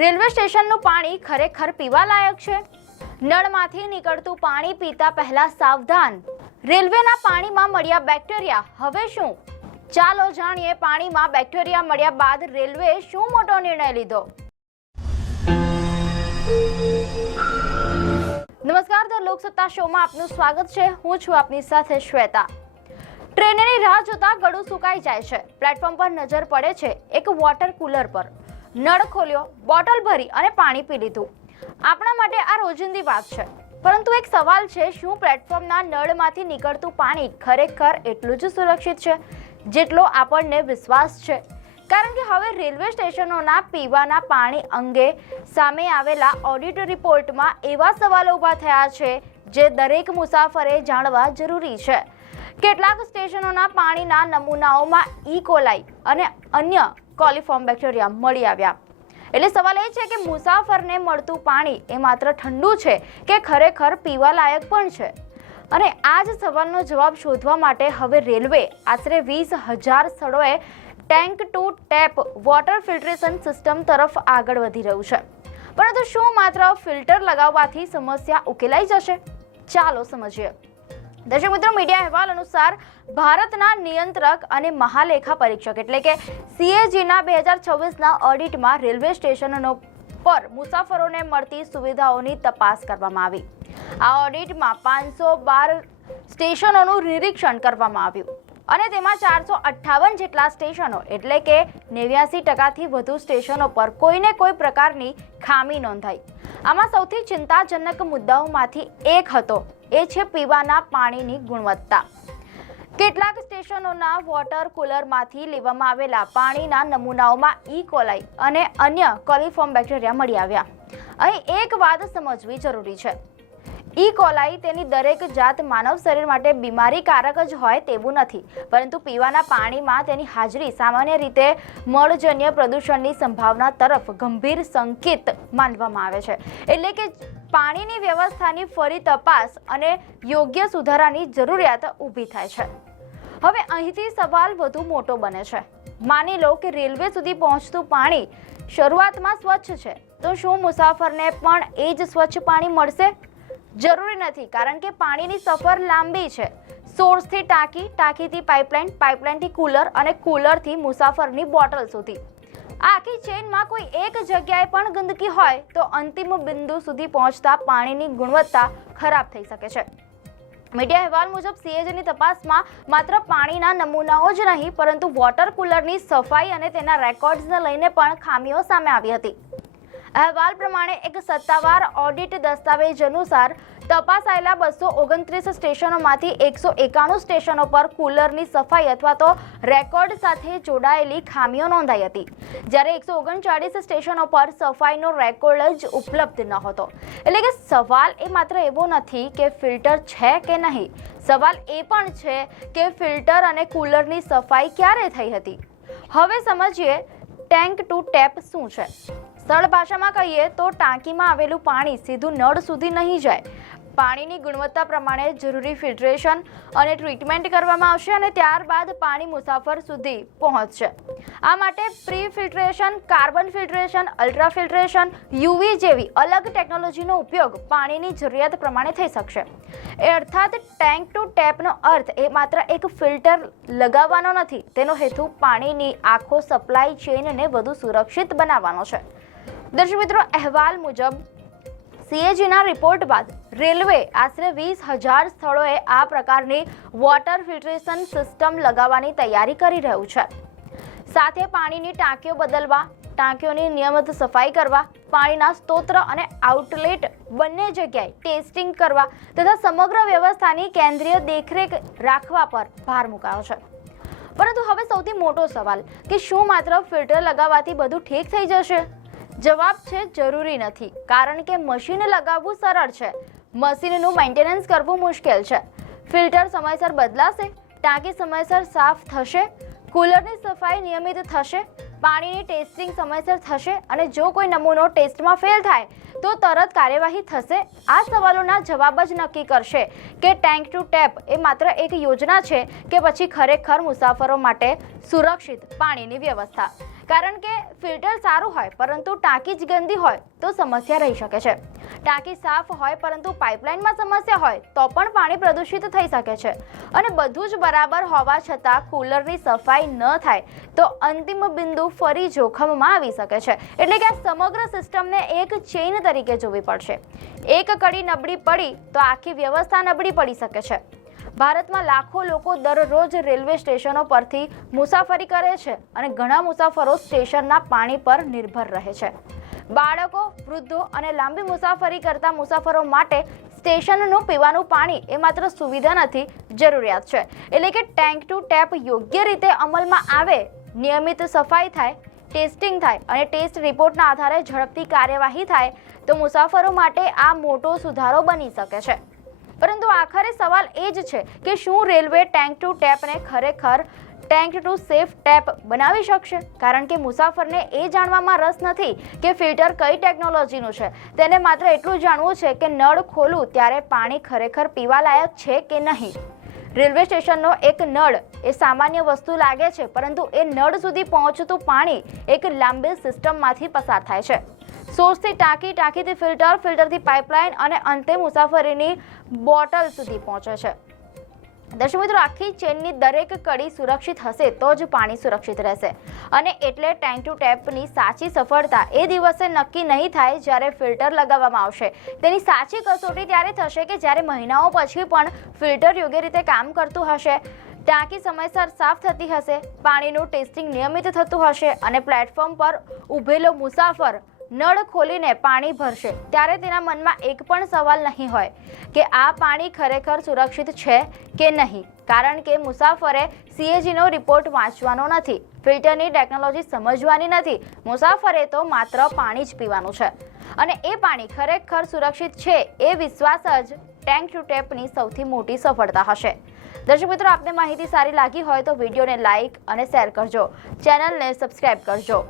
Railway સ્ટેશનનું પાણી ખરેખર પીવા લાયક છે? નળમાંથી નીકળતું પાણી પીતા પહેલા સાવધાન. રેલવેના પાણીમાં મળ્યા બેક્ટેરિયા, હવે શું? ચાલો જાણીએ પાણીમાં બેક્ટેરિયા મળ્યા બાદ રેલવે શું મોટો નિર્ણય લીધો. નમસ્કાર, ધ લોકસત્તા શોમાં આપનું સ્વાગત છે. હું છું આપની સાથે શ્વેતા. ટ્રેનની રાહ જોતા ગળું સુકાઈ જાય છે. પ્લેટફોર્મ પર નજર પડે છે એક વોટર કુલર પર. નળ ખોલ્યો, બોટલ ભરી અને પાણી પી લીધું. આપણા માટે આ રોજિંદી વાત છે, પરંતુ એક સવાલ છે, શું પ્લેટફોર્મના નળમાંથી નીકળતું પાણી ખરેખર એટલું જ સુરક્ષિત છે જેટલો આપણને વિશ્વાસ છે? કારણ કે હવે રેલવે સ્ટેશનોના પીવાના પાણી અંગે સામે આવેલા ઓડિટ રિપોર્ટમાં એવા સવાલો ઊભા થયા છે જે દરેક મુસાફરે જાણવા જરૂરી છે. કેટલાક સ્ટેશનોના પાણીના નમૂનાઓમાં ઈ કોલાઈ અને અન્ય કોલિફોર્મ બેક્ટેરિયા મળી આવ્યા. એટલે સવાલ એ છે કે મુસાફરને મળતું પાણી એ માત્ર ઠંડુ છે કે ખરેખર પીવા લાયક પણ છે? અને આ જ સવાલનો જવાબ શોધવા માટે હવે રેલવે આશરે 20,000 સ્થળોએ tank to tap water filtration system તરફ આગળ વધી રહ્યું છે. પરંતુ શું માત્ર ફિલ્ટર લગાવવાથી સમસ્યા ઉકેલાઈ જશે? ચાલો સમજીએ. દર્શક મિત્રો, મીડિયા અહેવાલ અનુસાર ભારતના નિયંત્રક અને મહાલેખા પરીક્ષક એટલે કે CAGના 2026ના ઓડિટમાં રેલવે સ્ટેશનો પર મુસાફરોને મળતી સુવિધાઓની તપાસ કરવામાં આવી. આ ઓડિટમાં 512 સ્ટેશનોનું નિરીક્ષણ કરવામાં આવ્યું અને તેમાં 458 જેટલા સ્ટેશનો એટલે કે 89% વધુ સ્ટેશનો પર કોઈને કોઈ પ્રકારની ખામી નોંધાઈ. આમાં સૌથી ચિંતાજનક મુદ્દાઓમાંથી એક હતો, એ છે પીવાના પાણીની ગુણવત્તા. કેટલાક સ્ટેશનોના વોટર કુલરમાંથી લેવામાં આવેલા પાણીના નમૂનાઓમાં ઈ કોલાઈ અને અન્ય કોલિફોર્મ બેક્ટેરિયા મળી આવ્યા. અહીં એક વાત સમજવી જરૂરી છે. ઈ કોલાઈ તેની દરેક જાત માનવ શરીર માટે બીમારીકારક જ હોય તેવું નથી, પરંતુ પીવાના પાણીમાં તેની હાજરી સામાન્ય રીતે મળજન્ય પ્રદૂષણની સંભાવના તરફ ગંભીર સંકેત માનવામાં આવે છે. એટલે કે પાણીની વ્યવસ્થાની ફરી તપાસ અને યોગ્ય સુધારાની જરૂરિયાત ઊભી થાય છે. હવે અહીંથી સવાલ વધુ મોટો બને છે. માની લો કે રેલવે સુધી પહોંચતું પાણી શરૂઆતમાં સ્વચ્છ છે, તો શું મુસાફરને પણ એ જ સ્વચ્છ પાણી મળશે? જરૂરી નથી, કારણ કે પાણીની સફર લાંબી છે. સોર્સથી ટાંકી, ટાંકીથી પાઇપલાઇન, પાઇપલાઇનથી કુલર અને કુલરથી મુસાફરની બોટલ સુધી. આખી ચેઇનમાં કોઈ એક જગ્યાએ પણ ગંદકી હોય તો અંતિમ બિંદુ સુધી પહોંચતા પાણીની ગુણવત્તા ખરાબ થઈ શકે છે. મીડિયા અહેવાલ મુજબ CAGની તપાસમાં માત્ર પાણીના નમૂનાઓ જ નહીં, પરંતુ વોટર કુલરની સફાઈ અને તેના રેકોર્ડ્સને લઈને પણ ખામીઓ સામે આવી હતી. અહેવાલ પ્રમાણે એક સત્તાવાર ઓડિટ દસ્તાવેજ અનુસાર તપાસાયેલા 229 સ્ટેશનોમાંથી 191 સ્ટેશનો પર કુલરની સફાઈ અથવા તો રેકોર્ડ સાથે જોડાયેલી ખામીઓ નોંધાઈ હતી, જ્યારે 139 સ્ટેશનો પર સફાઈનો રેકોર્ડ જ ઉપલબ્ધ ન હતો. એટલે કે સવાલ એ માત્ર એવો નથી કે ફિલ્ટર છે કે નહીં, સવાલ એ પણ છે કે ફિલ્ટર અને કુલરની સફાઈ ક્યારે થઈ હતી. હવે સમજીએ ટેન્ક ટુ ટેપ શું છે. સરળ ભાષામાં કહીએ તો ટાંકીમાં આવેલું પાણી સીધું નળ સુધી નહીં જાય. પાણીની ગુણવત્તા પ્રમાણે જરૂરી ફિલ્ટરેશન અને ટ્રીટમેન્ટ કરવામાં આવશે અને ત્યારબાદ પાણી મુસાફર સુધી પહોંચશે. આ માટે pre filtration, carbon filtration, ultra filtration, UV જેવી અલગ ટેકનોલોજીનો ઉપયોગ પાણીની જરૂરિયાત પ્રમાણે થઈ શકશે. અર્થાત ટેન્ક ટુ ટેપનો અર્થ એ માત્ર એક ફિલ્ટર લગાવવાનો નથી, તેનો હેતુ પાણીની આખો સપ્લાય ચેઇનને વધુ સુરક્ષિત બનાવવાનો છે. દર્શક મિત્રો, અહેવાલ મુજબ CAGના રિપોર્ટ બાદ રેલવે આશરે 20,000 સ્થળોએ આ પ્રકારની વોટર ફિલ્ટરેશન સિસ્ટમ લગાવવાની તૈયારી કરી રહ્યું છે. સાથે પાણીની ટાંકીઓ બદલવા, ટાંકીઓની નિયમિત સફાઈ કરવા, પાણીના સ્ત્રોત અને આઉટલેટ બંને જગ્યાએ ટેસ્ટિંગ કરવા તથા સમગ્ર વ્યવસ્થાની કેન્દ્રીય દેખરેખ રાખવા પર ભાર મુકાયો છે. પરંતુ હવે સૌથી મોટો સવાલ કે શું માત્ર ફિલ્ટર લગાવવાથી બધું ઠીક થઈ જશે? જવાબ છે, જરૂરી નથી. કારણ કે મશીન લગાવવું સરળ છે, મશીનનું મેન્ટેનન્સ કરવું મુશ્કેલ છે. ફિલ્ટર સમયસર બદલાશે, ટાંકી સમયસર સાફ થશે, કુલરની સફાઈ નિયમિત થશે, પાણીની ટેસ્ટિંગ સમયસર થશે અને જો કોઈ નમૂનો ટેસ્ટમાં ફેલ થાય તો તરત કાર્યવાહી થશે. આ સવાલોના જવાબ જ નક્કી કરશે કે ટેન્ક ટુ ટેપ એ માત્ર એક યોજના છે કે પછી ખરેખર મુસાફરો માટે સુરક્ષિત પાણીની વ્યવસ્થા. કારણ કે ફિલ્ટર સારું હોય પરંતુ ટાંકી જ ગંદી હોય તો સમસ્યા રહી શકે છે. ટાંકી સાફ હોય પરંતુ પાઇપલાઇનમાં સમસ્યા હોય તો પણ પાણી પ્રદૂષિત થઈ શકે છે. અને બધું જ બરાબર હોવા છતાં કુલરની સફાઈ ન થાય તો અંતિમ બિંદુ ફરી જોખમમાં આવી શકે છે. એટલે કે આ સમગ્ર સિસ્ટમને એક ચેઇન તરીકે જોવી પડશે. એક કડી નબળી પડી તો આખી વ્યવસ્થા નબળી પડી શકે છે. ભારતમાં લાખો લોકો દરરોજ રેલવે સ્ટેશનો પરથી મુસાફરી કરે છે અને ઘણા મુસાફરો સ્ટેશનના પાણી પર નિર્ભર રહે છે. બાળકો, વૃદ્ધો અને લાંબી મુસાફરી કરતા મુસાફરો માટે સ્ટેશનનું પીવાનું પાણી એ માત્ર સુવિધા નથી, જરૂરિયાત છે. એટલે કે ટેન્ક ટુ ટેપ યોગ્ય રીતે અમલમાં આવે, નિયમિત સફાઈ થાય, ટેસ્ટિંગ થાય અને ટેસ્ટ રિપોર્ટના આધારે ઝડપથી કાર્યવાહી થાય તો મુસાફરો માટે આ મોટો સુધારો બની શકે છે. પરંતુ આખરે સવાલ એ જ છે કે શું રેલવે ટેન્ક ટુ ટેપને ખરેખર ટેન્ક ટુ સેફ ટેપ બનાવી શકશે? કારણ કે મુસાફરને એ જાણવામાં રસ નથી કે ફિલ્ટર કઈ ટેકનોલોજીનું છે. તેને માત્ર એટલું જાણવું છે કે નળ ખોલું ત્યારે પાણી ખરેખર પીવાલાયક છે કે નહીં. રેલવે સ્ટેશનનો એક નળ એ સામાન્ય વસ્તુ લાગે છે, પરંતુ એ નળ સુધી પહોંચતું પાણી એક લાંબી સિસ્ટમમાંથી પસાર થાય છે. સોર્સથી ટાંકી, ટાંકીથી ફિલ્ટર, ફિલ્ટરથી પાઇપલાઇન અને અંતે મુસાફરીની બોટલ સુધી પહોંચે છે. દર્શક મિત્રો, આખી ચેનની દરેક કડી સુરક્ષિત હશે તો જ પાણી સુરક્ષિત રહેશે. અને એટલે ટેન્ક ટુ ટેપની સાચી સફળતા એ દિવસે નક્કી નહીં થાય જ્યારે ફિલ્ટર લગાવવામાં આવશે. તેની સાચી કસોટી ત્યારે થશે કે જ્યારે મહિનાઓ પછી પણ ફિલ્ટર યોગ્ય રીતે કામ કરતું હશે, ટાંકી સમયસર સાફ થતી હશે, પાણીનું ટેસ્ટિંગ નિયમિત થતું હશે અને પ્લેટફોર્મ પર ઊભેલો મુસાફર નળ ખોલીને પાણી ભરશે ત્યારે તેના મનમાં એક પણ સવાલ નહીં હોય કે આ પાણી ખરેખર સુરક્ષિત છે કે નહીં. કારણ કે મુસાફરે CAGનો રિપોર્ટ વાંચવાનો નથી, ફિલ્ટરની ટેકનોલોજી સમજવાની નથી. મુસાફરે તો માત્ર પાણી જ પીવાનું છે અને એ પાણી ખરેખર સુરક્ષિત છે એ વિશ્વાસ જ ટેન્ક ટુ ટેપની સૌથી મોટી સફળતા હશે. દર્શક મિત્રો, આપને માહિતી સારી લાગી હોય તો વિડીયોને લાઇક અને શેર કરજો, ચેનલને સબસ્ક્રાઇબ કરજો.